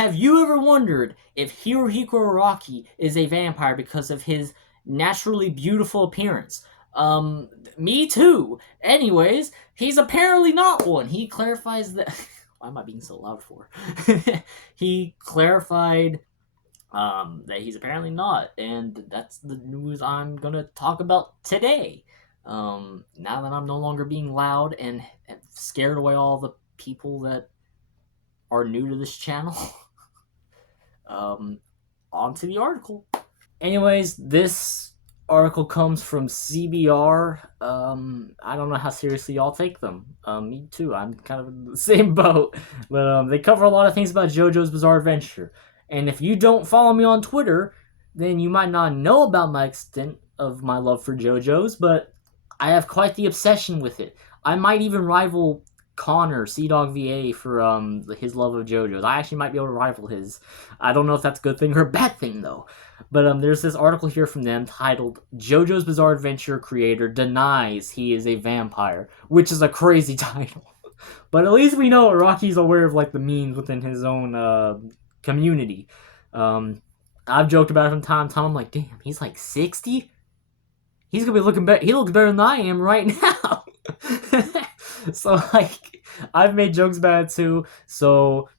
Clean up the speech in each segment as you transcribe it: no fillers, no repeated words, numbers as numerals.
Have you ever wondered if Hirohiko Araki is a vampire because of his naturally beautiful appearance? Me too. Anyways, he's apparently not one. He clarifies that. Why am I being so loud for? He clarified that he's apparently not, and that's the news I'm gonna talk about today. Now that I'm no longer being loud and scared away all the people that are new to this channel. On to the article. Anyways, this article comes from CBR. I don't know how seriously y'all take them. Me too. I'm kind of in the same boat. But they cover a lot of things about JoJo's Bizarre Adventure. And if you don't follow me on Twitter, then you might not know about my extent of my love for JoJo's, but I have quite the obsession with it. I might even rival Connor, CDawg VA, for his love of JoJo's. I actually might be able to rival his. I don't know if that's a good thing or a bad thing, though. But there's this article here from them titled, JoJo's Bizarre Adventure creator denies he is a vampire, which is a crazy title. But at least we know Araki's aware of, like, the memes within his own community. I've joked about it from time to time. I'm like, damn, he's like 60? He's gonna be looking better. He looks better than I am right now. So, like, I've made jokes about it too. So,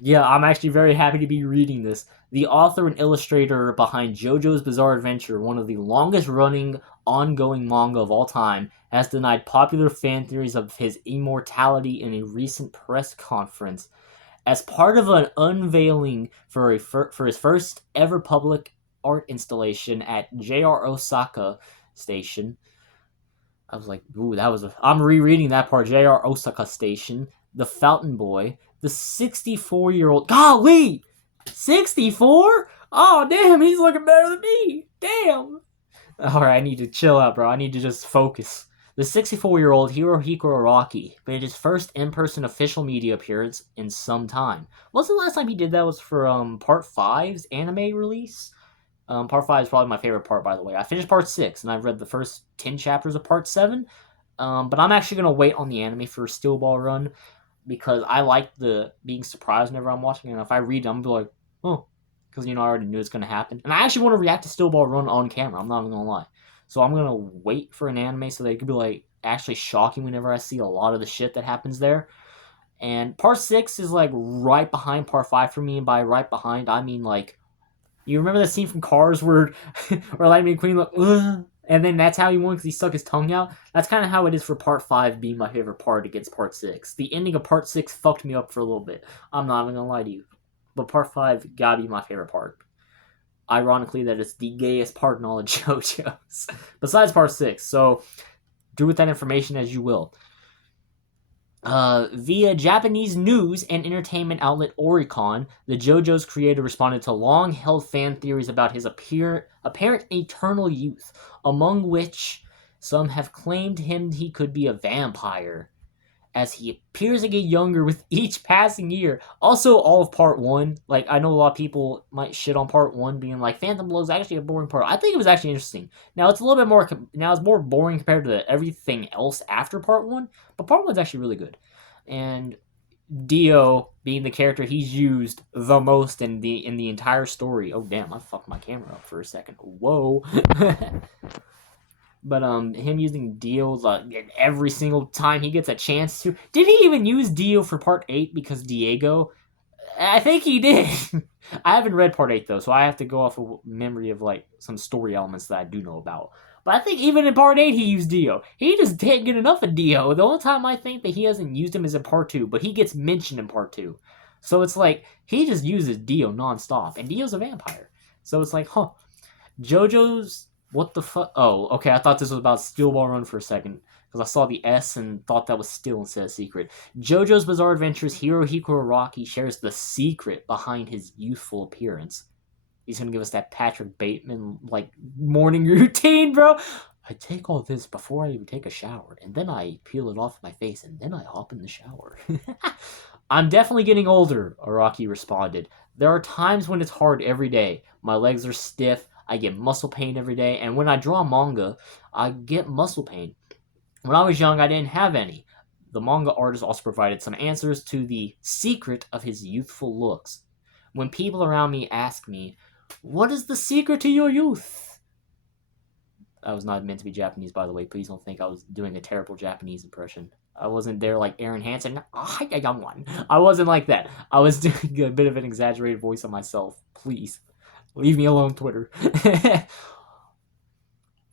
yeah, I'm actually very happy to be reading this. The author and illustrator behind JoJo's Bizarre Adventure, one of the longest-running ongoing manga of all time, has denied popular fan theories of his immortality in a recent press conference. As part of an unveiling for his first ever public art installation at JR Osaka Station, I was like, ooh, I'm rereading that part. JR Osaka Station, the Fountain Boy, the 64-year-old. Golly! 64? Oh, damn, he's looking better than me. Damn. Alright, I need to chill out, bro. I need to just focus. The 64-year-old Hirohiko Araki made his first in-person official media appearance in some time. What's the last time he did that? Was for Part 5's anime release? Part 5 is probably my favorite part, by the way. I finished Part 6, and I've read the first 10 chapters of Part 7. But I'm actually going to wait on the anime for a Steel Ball run, because I like the being surprised whenever I'm watching it. And if I read it, I'm going to be like, oh, because, I already knew it's going to happen. And I actually want to react to Steel Ball run on camera. I'm not even going to lie. So I'm going to wait for an anime so they could be, like, actually shocking whenever I see a lot of the shit that happens there. And Part 6 is, like, right behind Part 5 for me. And by right behind, I mean, like, you remember that scene from Cars where Lightning McQueen look, ugh, and then that's how he won because he stuck his tongue out? That's kind of how it is for Part 5 being my favorite part against Part 6. The ending of Part 6 fucked me up for a little bit. I'm not even going to lie to you. But Part 5 gotta be my favorite part. Ironically, that it's the gayest part in all of JoJo's. Besides Part 6. So, do with that information as you will. Via Japanese news and entertainment outlet Oricon, the JoJo's creator responded to long-held fan theories about his apparent eternal youth, among which some have claimed he could be a vampire, as he appears to get younger with each passing year. Also, all of Part 1, like, I know a lot of people might shit on Part 1 being like, Phantom Blow is actually a boring part. I think it was actually interesting. Now, it's a little bit more, now it's more boring compared to everything else after Part 1, but Part 1 is actually really good. And Dio being the character he's used the most in the entire story. Oh, damn, I fucked my camera up for a second. Whoa. But him using Dio every single time he gets a chance to. Did he even use Dio for Part 8 because Diego? I think he did. I haven't read Part 8 though, so I have to go off of memory of like some story elements that I do know about. But I think even in Part 8 he used Dio. He just didn't get enough of Dio. The only time I think that he hasn't used him is in Part 2, but he gets mentioned in Part 2. So it's like, he just uses Dio nonstop, and Dio's a vampire. So it's like, huh. JoJo's... What the fuck? Oh, okay, I thought this was about Steel Ball Run for a second, because I saw the S and thought that was still instead of secret. JoJo's Bizarre Adventures Hirohiko Araki shares the secret behind his youthful appearance. He's gonna give us that Patrick Bateman, like, morning routine, bro. I take all this before I even take a shower, and then I peel it off my face, and then I hop in the shower. I'm definitely getting older, Araki responded. There are times when it's hard every day. My legs are stiff, I get muscle pain every day, and when I draw manga, I get muscle pain. When I was young, I didn't have any. The manga artist also provided some answers to the secret of his youthful looks. When people around me ask me, "What is the secret to your youth?" I was not meant to be Japanese, by the way. Please don't think I was doing a terrible Japanese impression. I wasn't there like Aaron Hansen. Oh, I got one. I wasn't like that. I was doing a bit of an exaggerated voice on myself. Please, leave me alone, Twitter.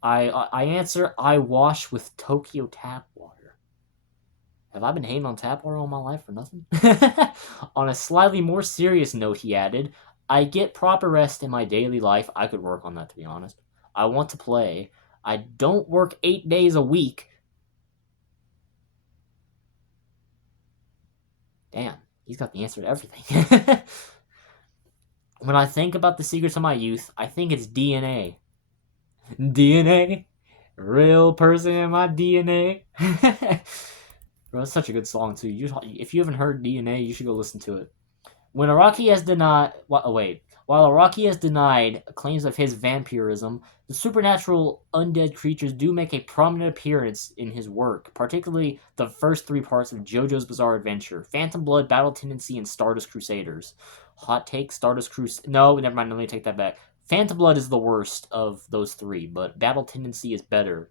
I answer, I wash with Tokyo tap water. Have I been hating on tap water all my life for nothing? On a slightly more serious note, he added, I get proper rest in my daily life. I could work on that, to be honest. I want to play. I don't work 8 days a week. Damn, he's got the answer to everything. When I think about the secrets of my youth, I think it's DNA. DNA? Real person in my DNA? Bro, that's such a good song, too. If you haven't heard DNA, you should go listen to it. When Araki has denied... While Araki has denied claims of his vampirism, the supernatural undead creatures do make a prominent appearance in his work, particularly the first 3 parts of JoJo's Bizarre Adventure, Phantom Blood, Battle Tendency, and Stardust Crusaders. Hot take, Stardust Crusaders... No, never mind, let me take that back. Phantom Blood is the worst of those 3, but Battle Tendency is better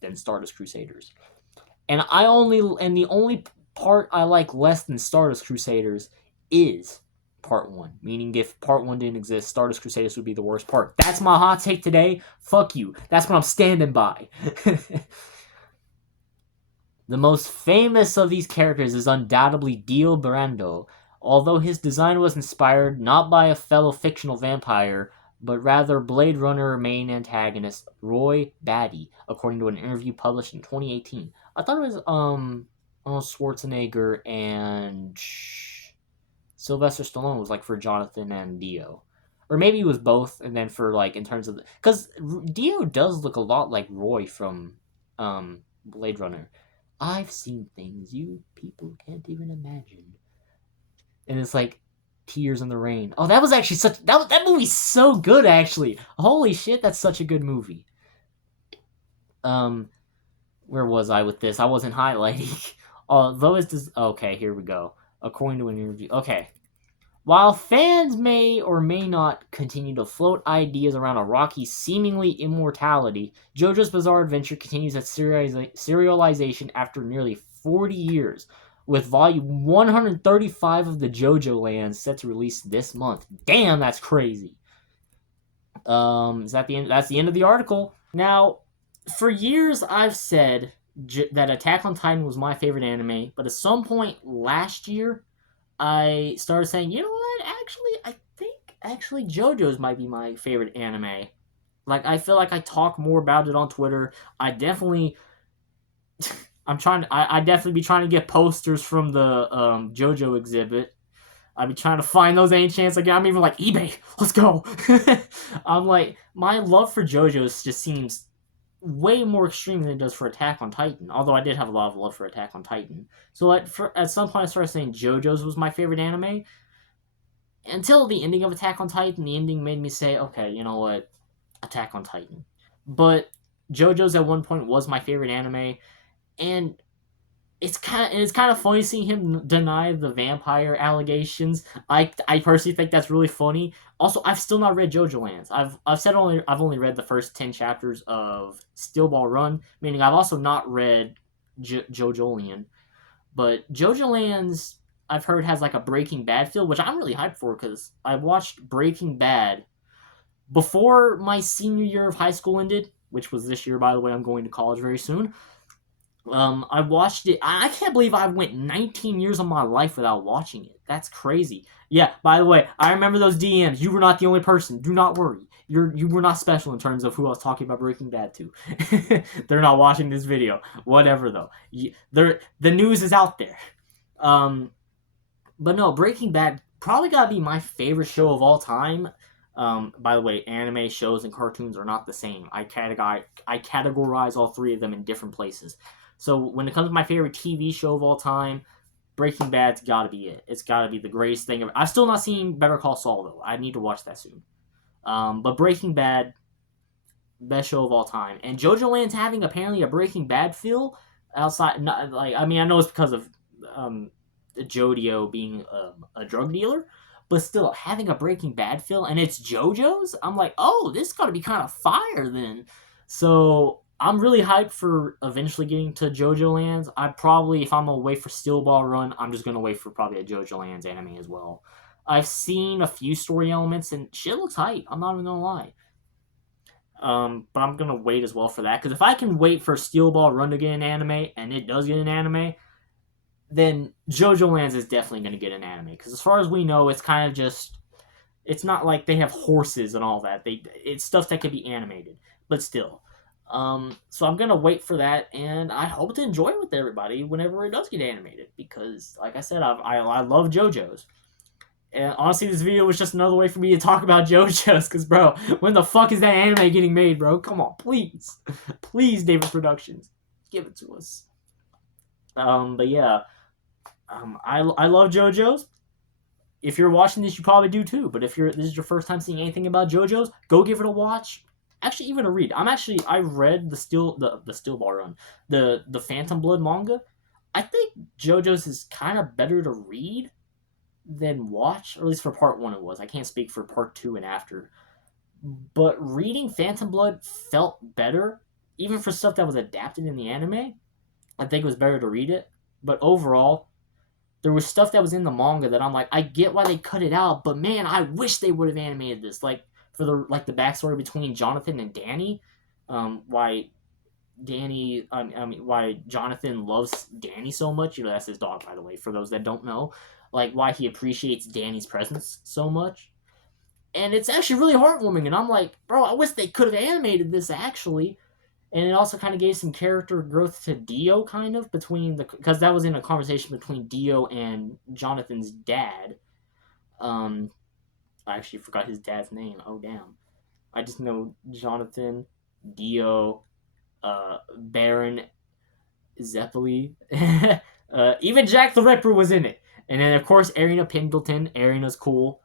than Stardust Crusaders. And the only part I like less than Stardust Crusaders is part 1. Meaning if part 1 didn't exist, Stardust Crusaders would be the worst part. That's my hot take today. Fuck you. That's what I'm standing by. The most famous of these characters is undoubtedly Dio Brando, although his design was inspired not by a fellow fictional vampire, but rather Blade Runner main antagonist Roy Batty, according to an interview published in 2018. I thought it was Arnold Schwarzenegger and Sylvester Stallone was like for Jonathan and Dio. Or maybe it was both, and then for like in terms of because Dio does look a lot like Roy from Blade Runner. I've seen things you people can't even imagine. And it's like Tears in the Rain. Oh, that was actually that movie's so good actually. Holy shit, that's such a good movie. Where was I with this? I wasn't highlighting. Although it's okay, here we go. According to an interview. Okay. While fans may or may not continue to float ideas around Araki's seemingly immortality, JoJo's Bizarre Adventure continues its serialization after nearly 40 years, with volume 135 of the JoJo lands set to release this month. Damn, that's crazy. Is that the end? That's the end of the article. Now, for years I've said that Attack on Titan was my favorite anime, but at some point last year, I started saying, you know what? I think JoJo's might be my favorite anime. Like, I feel like I talk more about it on Twitter. I definitely be trying to get posters from the JoJo exhibit. I'd be trying to find those ancients again. I'm even like, eBay, let's go. I'm like, my love for JoJo's just seems way more extreme than it does for Attack on Titan. Although I did have a lot of love for Attack on Titan. So at some point I started saying JoJo's was my favorite anime. Until the ending of Attack on Titan, the ending made me say, okay, you know what? Attack on Titan. But JoJo's at one point was my favorite anime. And it's kind of funny seeing him deny the vampire allegations. I personally think that's really funny. Also, I've still not read JoJo Lands. I've only read the first 10 chapters of Steel Ball Run, meaning I've also not read JoJolion. But JoJo Lands, I've heard, has like a Breaking Bad feel, which I'm really hyped for because I watched Breaking Bad before my senior year of high school ended, which was this year, by the way. I'm going to college very soon. I watched it. I can't believe I went 19 years of my life without watching it. That's crazy. Yeah, by the way, I remember those DMs. You were not the only person. Do not worry. You were not special in terms of who I was talking about Breaking Bad to. They're not watching this video. Whatever, though. The news is out there. But no, Breaking Bad probably gotta be my favorite show of all time. By the way, anime shows and cartoons are not the same. I categorize all 3 of them in different places. So when it comes to my favorite TV show of all time, Breaking Bad's gotta be it. It's gotta be the greatest thing ever. I've still not seen Better Call Saul, though. I need to watch that soon. But Breaking Bad, best show of all time. And JoJo Land's having apparently a Breaking Bad feel outside. I know it's because of Jodio being a drug dealer, But still, having a Breaking Bad feel and it's JoJo's, I'm like, oh, this is gonna be kind of fire then. So I'm really hyped for eventually getting to JoJo Lands. I probably, if I'm gonna wait for Steel Ball Run, I'm just gonna wait for probably a JoJo Lands anime as well. I've seen a few story elements and shit looks hype. I'm not even gonna lie. But I'm gonna wait as well for that because if I can wait for Steel Ball Run to get an anime and it does get an anime, then JoJo Lands is definitely gonna get an anime. Because as far as we know, it's kind of just it's not like they have horses and all that. It's stuff that could be animated, but still. So I'm gonna wait for that, and I hope to enjoy it with everybody whenever it does get animated. Because, like I said, I love JoJo's. And honestly, this video was just another way for me to talk about JoJo's. Because, bro, when the fuck is that anime getting made, bro? Come on, please, please, David Productions, give it to us. But yeah, I love JoJo's. If you're watching this, you probably do too. But if this is your first time seeing anything about JoJo's, go give it a watch. Actually, even a read. I read the Steel Ball Run, the Phantom Blood manga. I think JoJo's is kind of better to read than watch, or at least for part 1 it was. I can't speak for part 2 and after. But reading Phantom Blood felt better, even for stuff that was adapted in the anime. I think it was better to read it. But overall, there was stuff that was in the manga that I'm like, I get why they cut it out, but man, I wish they would have animated this. Like for the backstory between Jonathan and Danny, why Jonathan loves Danny so much. You know, that's his dog, by the way. For those that don't know, like why he appreciates Danny's presence so much, and it's actually really heartwarming. And I'm like, bro, I wish they could have animated this actually. And it also kind of gave some character growth to Dio, kind of, because that was in a conversation between Dio and Jonathan's dad. I actually forgot his dad's name. Oh, damn. I just know Jonathan, Dio, Baron, Zeppeli. Even Jack the Ripper was in it. And then, of course, Arena Pendleton. Arena's cool.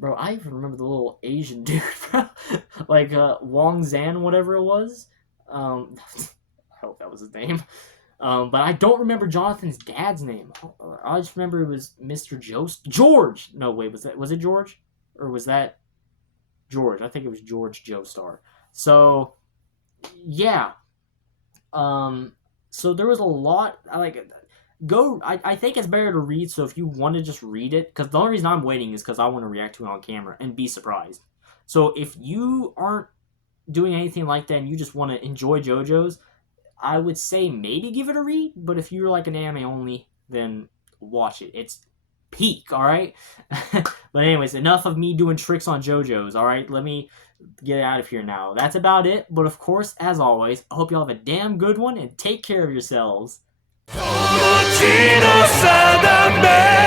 Bro, I even remember the little Asian dude, bro. Like, Wong Zan, whatever it was. I hope that was his name. But I don't remember Jonathan's dad's name. I just remember it was Mr. George! No, wait, was it George? Or was that George? I think it was George Joestar. So, yeah. So there was a lot, I think it's better to read, so if you want to just read it, because the only reason I'm waiting is because I want to react to it on camera and be surprised. So if you aren't doing anything like that and you just want to enjoy JoJo's, I would say maybe give it a read, but if you're like an anime only, then watch it. It's peak, alright? But anyways, enough of me doing tricks on JoJo's, alright? Let me get out of here now. That's about it, but of course, as always, I hope you all have a damn good one, and take care of yourselves. 命の定め